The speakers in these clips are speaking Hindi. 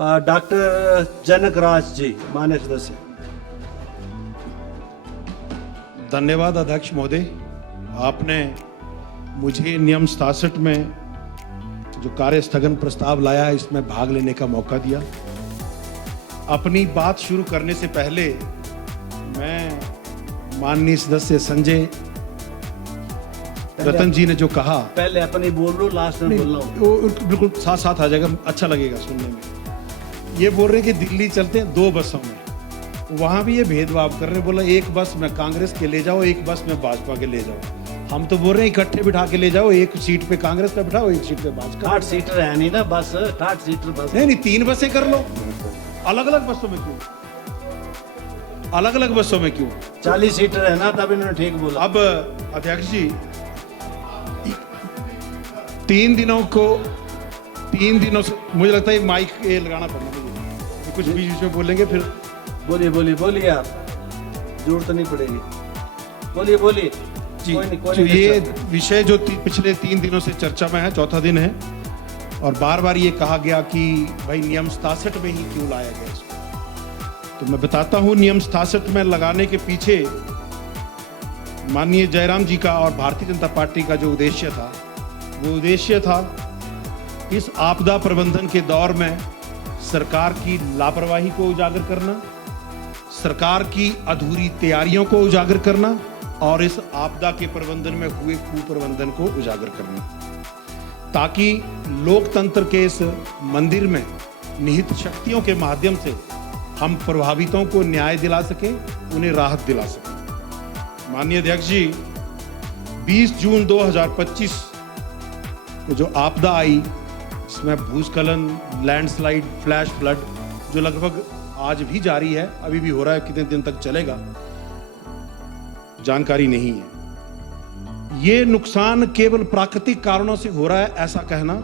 डॉक्टर जनक राज जी, मान्य सदस्य। धन्यवाद अध्यक्ष महोदय, आपने मुझे नियम 67 में जो कार्य स्थगन प्रस्ताव लाया है इसमें भाग लेने का मौका दिया। अपनी बात शुरू करने से पहले मैं माननीय सदस्य संजय रतन जी ने जो कहा, पहले अपनी बोल लो, लास्ट में बोलना हो। वो बिल्कुल साथ साथ आ जाएगा, अच्छा लगेगा सुनने में। ये बोल रहे हैं कि दिल्ली चलते हैं 2 बसों में, वहां भी ये भेदभाव कर रहे हैं। बोला एक बस में कांग्रेस के ले जाओ, एक बस में भाजपा के ले जाओ। हम तो बोल रहे हैं इकट्ठे बिठा के ले जाओ, एक सीट पे कांग्रेस का बिठाओ, एक सीट पे भाजपा। 60 सीटर है नहीं ना बस, 60 सीटर बस। नहीं 3 बसें कर लो, अलग अलग बसों में क्यों, अलग अलग बसों में क्यों? 40 सीटर है ना, तब इन्होंने ठीक बोला। अब अध्यक्ष जी 3 दिनों से मुझे लगता है माइक ये लगाना पड़ेगा मुझे, कुछ बीच में बोलेंगे फिर। बोलिए आप, जरूरत नहीं पड़ेगी, बोलिए जी। कोई तो नहीं ये विषय जो पिछले 3 दिनों से चर्चा में है, चौथा दिन है, और बार बार ये कहा गया कि भाई नियम 67 में ही क्यों लाया गया इसको। तो मैं बताता हूँ नियम 67 में लगाने के पीछे माननीय जयराम जी का और भारतीय जनता पार्टी का जो उद्देश्य था, वो उद्देश्य था इस आपदा प्रबंधन के दौर में सरकार की लापरवाही को उजागर करना, सरकार की अधूरी तैयारियों को उजागर करना और इस आपदा के प्रबंधन में हुए कुप्रबंधन को उजागर करना, ताकि लोकतंत्र के इस मंदिर में निहित शक्तियों के माध्यम से हम प्रभावितों को न्याय दिला सकें, उन्हें राहत दिला सकें। माननीय अध्यक्ष जी, 20 जून 2025 को जो आपदा आई, इसमें भूस्खलन, लैंडस्लाइड, फ्लैश फ्लड जो लगभग आज भी जारी है, अभी भी हो रहा है, कितने दिन तक चलेगा जानकारी नहीं है। ये नुकसान केवल प्राकृतिक कारणों से हो रहा है ऐसा कहना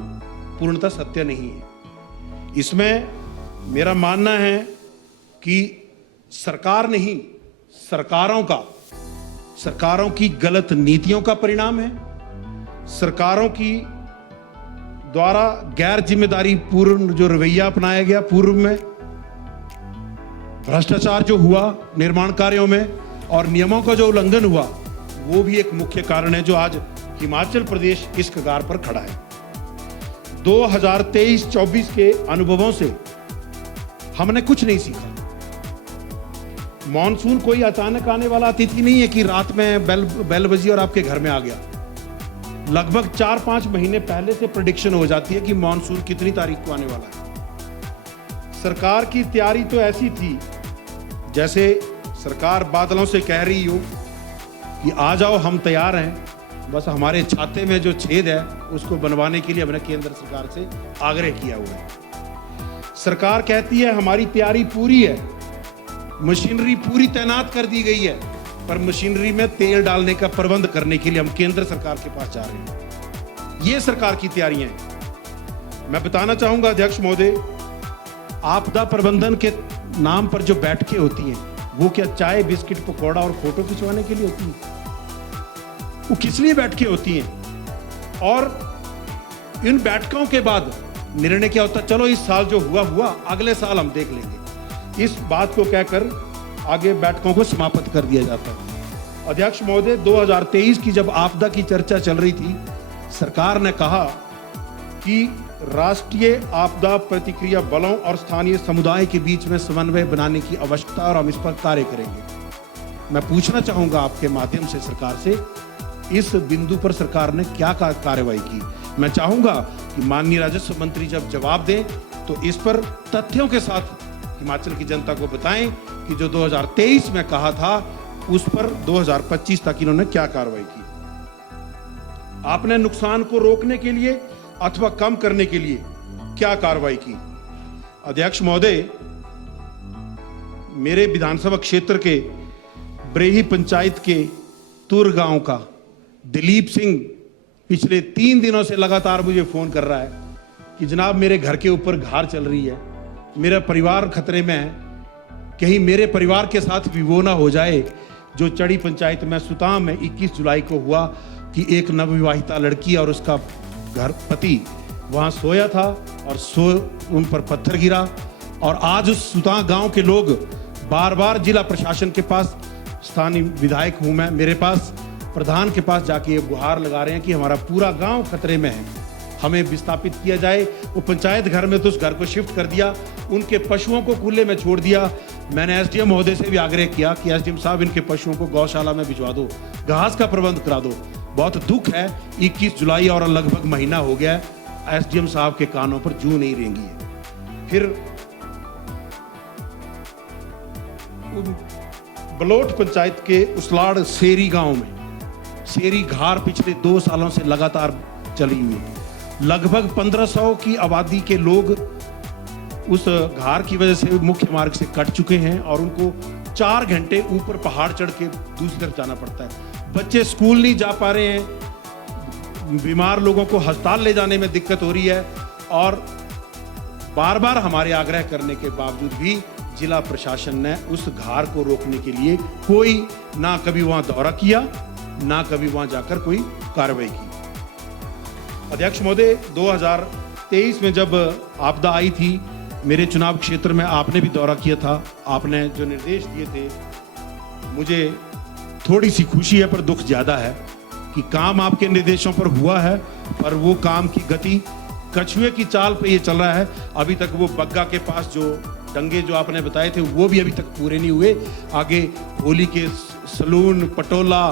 पूर्णतः सत्य नहीं है। इसमें मेरा मानना है कि सरकार नहीं, सरकारों की गलत नीतियों का परिणाम है। सरकारों की द्वारा गैर जिम्मेदारी पूर्ण जो रवैया अपनाया गया, पूर्व में भ्रष्टाचार जो हुआ निर्माण कार्यों में और नियमों का जो उल्लंघन हुआ, वो भी एक मुख्य कारण है जो आज हिमाचल प्रदेश इस कगार पर खड़ा है। 2023-24 के अनुभवों से हमने कुछ नहीं सीखा। मॉनसून कोई अचानक आने वाला अतिथि नहीं है कि रात में बेल बजी और आपके घर में आ गया। लगभग 4-5 महीने पहले से प्रेडिक्शन हो जाती है कि मॉनसून कितनी तारीख को आने वाला है। सरकार की तैयारी तो ऐसी थी जैसे सरकार बादलों से कह रही हो कि आ जाओ हम तैयार हैं, बस हमारे छाते में जो छेद है उसको बनवाने के लिए हमने केंद्र सरकार से आग्रह किया हुआ है। सरकार कहती है हमारी तैयारी पूरी है, मशीनरी पूरी तैनात कर दी गई है, पर मशीनरी में तेल डालने का प्रबंध करने के लिए हम केंद्र सरकार के पास जा रहे हैं। ये सरकार की तैयारियां हैं। मैं बताना चाहूंगा अध्यक्ष महोदय, आपदा प्रबंधन के नाम पर जो बैठकें होती हैं, वो क्या चाय बिस्किट पकौड़ा और फोटो खिंचवाने के लिए होती है? वो किस लिए बैठकें होती हैं? और इन बैठकों के बाद निर्णय क्या होता है? चलो इस साल जो हुआ, अगले साल हम देख लेंगे। इस बात को कहकर आगे बैठकों को समाप्त कर दिया जाता है। अध्यक्ष महोदय, 2023 की जब आपदा की चर्चा चल रही थी, सरकार ने कहा कि राष्ट्रीय आपदा प्रतिक्रिया बलों और स्थानीय समुदाय के बीच में समन्वय बनाने की आवश्यकता और हम इस पर कार्य करेंगे। मैं पूछना चाहूंगा आपके माध्यम से सरकार से, इस बिंदु पर सरकार ने क्या कार्रवाई की? मैं चाहूंगा कि माननीय राजस्व मंत्री जब जवाब दें तो इस पर तथ्यों के साथ हिमाचल की जनता को बताएं कि जो 2023 में कहा था उस पर 2025 तक इन्होंने क्या कार्रवाई की। आपने नुकसान को रोकने के लिए अथवा कम करने के लिए क्या कार्रवाई की? अध्यक्ष महोदय, मेरे विधानसभा क्षेत्र के ब्रेही पंचायत के तुर गांव का दिलीप सिंह पिछले 3 दिनों से लगातार मुझे फोन कर रहा है कि जनाब मेरे घर के ऊपर घार चल रही है, मेरा परिवार खतरे में है, कहीं मेरे परिवार के साथ भी वो ना हो जाए जो चड़ी पंचायत में सुताम में 21 जुलाई को हुआ कि एक नवविवाहिता लड़की और उसका घर पति वहाँ सोया था और उन पर पत्थर गिरा। और आज उस सुता गांव के लोग बार बार जिला प्रशासन के पास, स्थानीय विधायक हूं मैं, मेरे पास प्रधान के पास जाके ये गुहार लगा रहे हैं कि हमारा पूरा गांव खतरे में है, हमें विस्थापित किया जाए। वो पंचायत घर में तो उस घर को शिफ्ट कर दिया, उनके पशुओं को खुले में छोड़ दिया। मैंने एसडीएम महोदय से भी आग्रह किया कि एसडीएम साहब इनके पशुओं को गौशाला में भिजवा दो, घास का प्रबंध करा दो। बहुत दुख है, 21 जुलाई और लगभग महीना हो गया, एसडीएम साहब के कानों पर जूं नहीं रेंगी है। फिर बलोट पंचायत के उसलाड़ सेरी गांव में सेरी घार पिछले 2 सालों से लगातार चली हुई है। लगभग 1500 की आबादी के लोग उस घार की वजह से मुख्य मार्ग से कट चुके हैं और उनको 4 घंटे ऊपर पहाड़ चढ़ के दूसरी तरफ जाना पड़ता है। बच्चे स्कूल नहीं जा पा रहे हैं, बीमार लोगों को अस्पताल ले जाने में दिक्कत हो रही है। और बार बार हमारे आग्रह करने के बावजूद भी जिला प्रशासन ने उस घार को रोकने के लिए कोई ना कभी वहां दौरा किया, ना कभी वहां जाकर कोई कार्रवाई की। अध्यक्ष महोदय, 2023 में जब आपदा आई थी, मेरे चुनाव क्षेत्र में आपने भी दौरा किया था। आपने जो निर्देश दिए थे, मुझे थोड़ी सी खुशी है पर दुख ज्यादा है कि काम आपके निर्देशों पर हुआ है, पर वो काम की गति कछुए की चाल पे ये चल रहा है। अभी तक वो बग्गा के पास जो डंगे जो आपने बताए थे वो भी अभी तक पूरे नहीं हुए। आगे होली के सलून, पटोला,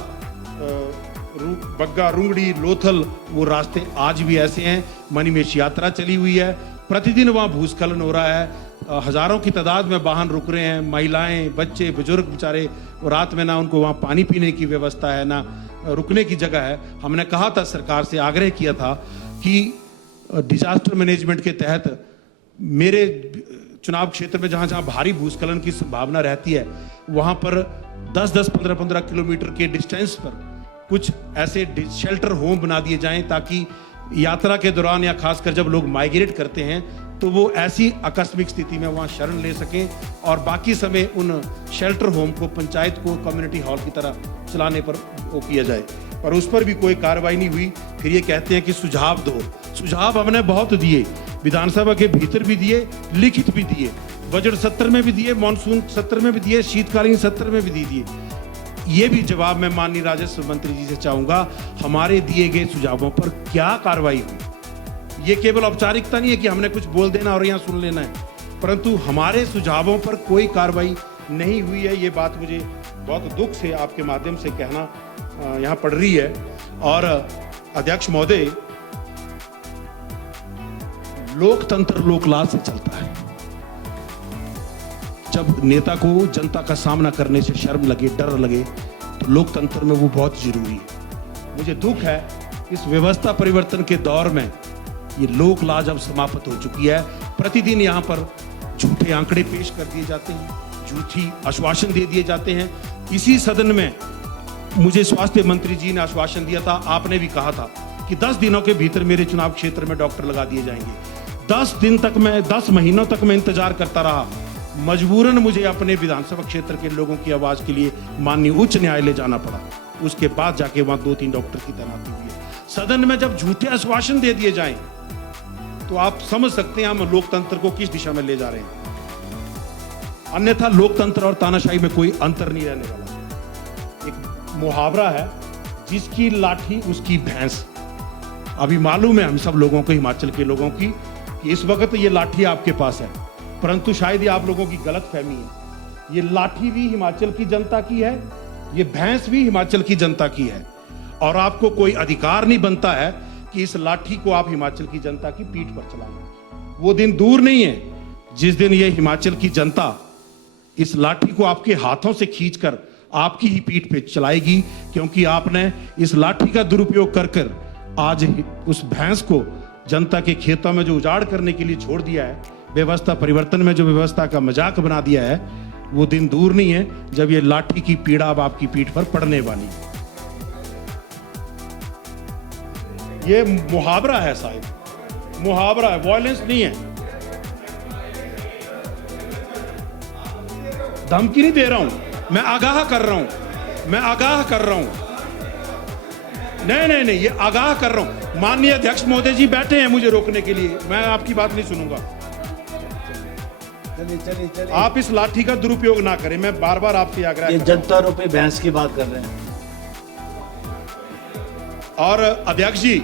बग्गा, रुंगड़ी, लोथल, वो रास्ते आज भी ऐसे हैं। मणिमेश यात्रा चली हुई है, प्रतिदिन वहाँ भूस्खलन हो रहा है, हजारों की तादाद में वाहन रुक रहे हैं। महिलाएं, बच्चे, बुजुर्ग बेचारे, रात में ना उनको वहाँ पानी पीने की व्यवस्था है, ना रुकने की जगह है। हमने कहा था, सरकार से आग्रह किया था कि डिजास्टर मैनेजमेंट के तहत मेरे चुनाव क्षेत्र में जहां जहां भारी भूस्खलन की संभावना रहती है, वहां पर 10-10, 15-15 किलोमीटर के डिस्टेंस पर कुछ ऐसे शेल्टर होम बना दिए जाएं ताकि यात्रा के दौरान या खासकर जब लोग माइग्रेट करते हैं तो वो ऐसी आकस्मिक स्थिति में वहां शरण ले सकें और बाकी समय उन शेल्टर होम को पंचायत को कम्युनिटी हॉल की तरह चलाने पर वो किया जाए। पर उस पर भी कोई कार्रवाई नहीं हुई। फिर ये कहते हैं कि सुझाव दो। सुझाव हमने बहुत दिए, विधानसभा के भीतर भी दिए, लिखित भी दिए, बजट सत्र में भी दिए, मानसून सत्र में भी दिए, शीतकालीन सत्र में भी दिए। ये भी जवाब मैं माननीय राजस्व मंत्री जी से चाहूंगा, हमारे दिए गए सुझावों पर क्या कार्रवाई हुई। ये केवल औपचारिकता नहीं है कि हमने कुछ बोल देना और यहाँ सुन लेना है, परंतु हमारे सुझावों पर कोई कार्रवाई नहीं हुई है। ये बात मुझे बहुत दुख से आपके माध्यम से कहना यहाँ पड़ रही है। और अध्यक्ष महोदय, लोकतंत्र लोकलाज से चलता है। जब नेता को जनता का सामना करने से शर्म लगे, डर लगे, तो लोकतंत्र में वो बहुत जरूरी है। मुझे दुख है, इस व्यवस्था परिवर्तन के दौर में ये लोकलाज अब समाप्त हो चुकी है। प्रतिदिन यहाँ पर झूठे आंकड़े पेश कर दिए जाते हैं, झूठी आश्वासन दे दिए जाते हैं। इसी सदन में मुझे स्वास्थ्य मंत्री जी ने आश्वासन दिया था, आपने भी कहा था कि 10 दिनों के भीतर मेरे चुनाव क्षेत्र में डॉक्टर लगा दिए जाएंगे। 10 महीनों तक मैं इंतजार करता रहा। मजबूरन मुझे अपने विधानसभा क्षेत्र के लोगों की आवाज के लिए माननीय उच्च न्यायालय जाना पड़ा। उसके बाद जाके वहां 2-3 डॉक्टर की तैनाती हुई है। सदन में जब झूठे आश्वासन दे दिए जाएं तो आप समझ सकते हैं हम लोकतंत्र को किस दिशा में ले जा रहे हैं। अन्यथा लोकतंत्र और तानाशाही में कोई अंतर नहीं रहने वाला। एक मुहावरा है, जिसकी लाठी उसकी भैंस। अभी मालूम है हम सब लोगों को, हिमाचल के लोगों की, कि इस वक्त ये लाठी आपके पास है, परंतु शायद ये आप लोगों की गलत फहमी है। ये लाठी भी हिमाचल की जनता की है, ये भैंस भी हिमाचल की जनता की है, और आपको कोई अधिकार नहीं बनता है कि इस लाठी को आप हिमाचल की जनता की पीठ पर चलाएं। वो दिन दूर नहीं है जिस दिन ये हिमाचल की जनता इस लाठी को आपके हाथों से खींचकर आपकी ही पीठ पे चलाएगी, क्योंकि आपने इस लाठी का दुरुपयोग कर आज उस भैंस को जनता के खेतों में जो उजाड़ करने के लिए छोड़ दिया है, व्यवस्था परिवर्तन में जो व्यवस्था का मजाक बना दिया है, वो दिन दूर नहीं है जब ये लाठी की पीड़ा अब आपकी पीठ पर पड़ने वाली है। ये मुहावरा है साहब, मुहावरा है, वॉयलेंस नहीं है। धमकी नहीं दे रहा हूं, मैं आगाह कर रहा हूं, मैं आगाह कर रहा हूं। नहीं नहीं नहीं, ये आगाह कर रहा हूं। माननीय अध्यक्ष महोदय जी बैठे हैं मुझे रोकने के लिए, मैं आपकी बात नहीं सुनूंगा। चलिए चलिए चलिए, आप इस लाठी का दुरुपयोग ना करें, मैं बार बार आपसे आग्रह ये कर रहा हूं। जनता रूपी भैंस की बात कर रहे हैं। और अध्यक्ष जी,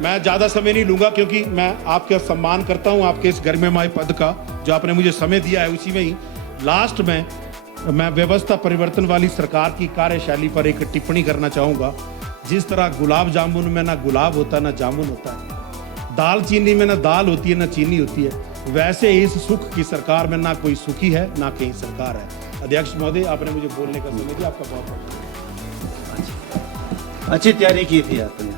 मैं ज्यादा समय नहीं लूंगा क्योंकि मैं आपका सम्मान करता हूं, आपके इस गरिमामय पद का जो आपने मुझे समय दिया है। उसी में ही लास्ट में मैं व्यवस्था परिवर्तन वाली सरकार की कार्यशैली पर एक टिप्पणी करना चाहूंगा। जिस तरह गुलाब जामुन में ना गुलाब होता ना जामुन होता है, दाल चीनी में ना दाल होती है ना चीनी होती है, वैसे इस सुख की सरकार में ना कोई सुखी है ना कहीं सरकार है। अध्यक्ष महोदय, आपने मुझे बोलने का समय दिया, आपका बहुत बहुत अच्छी तैयारी की थी आपने।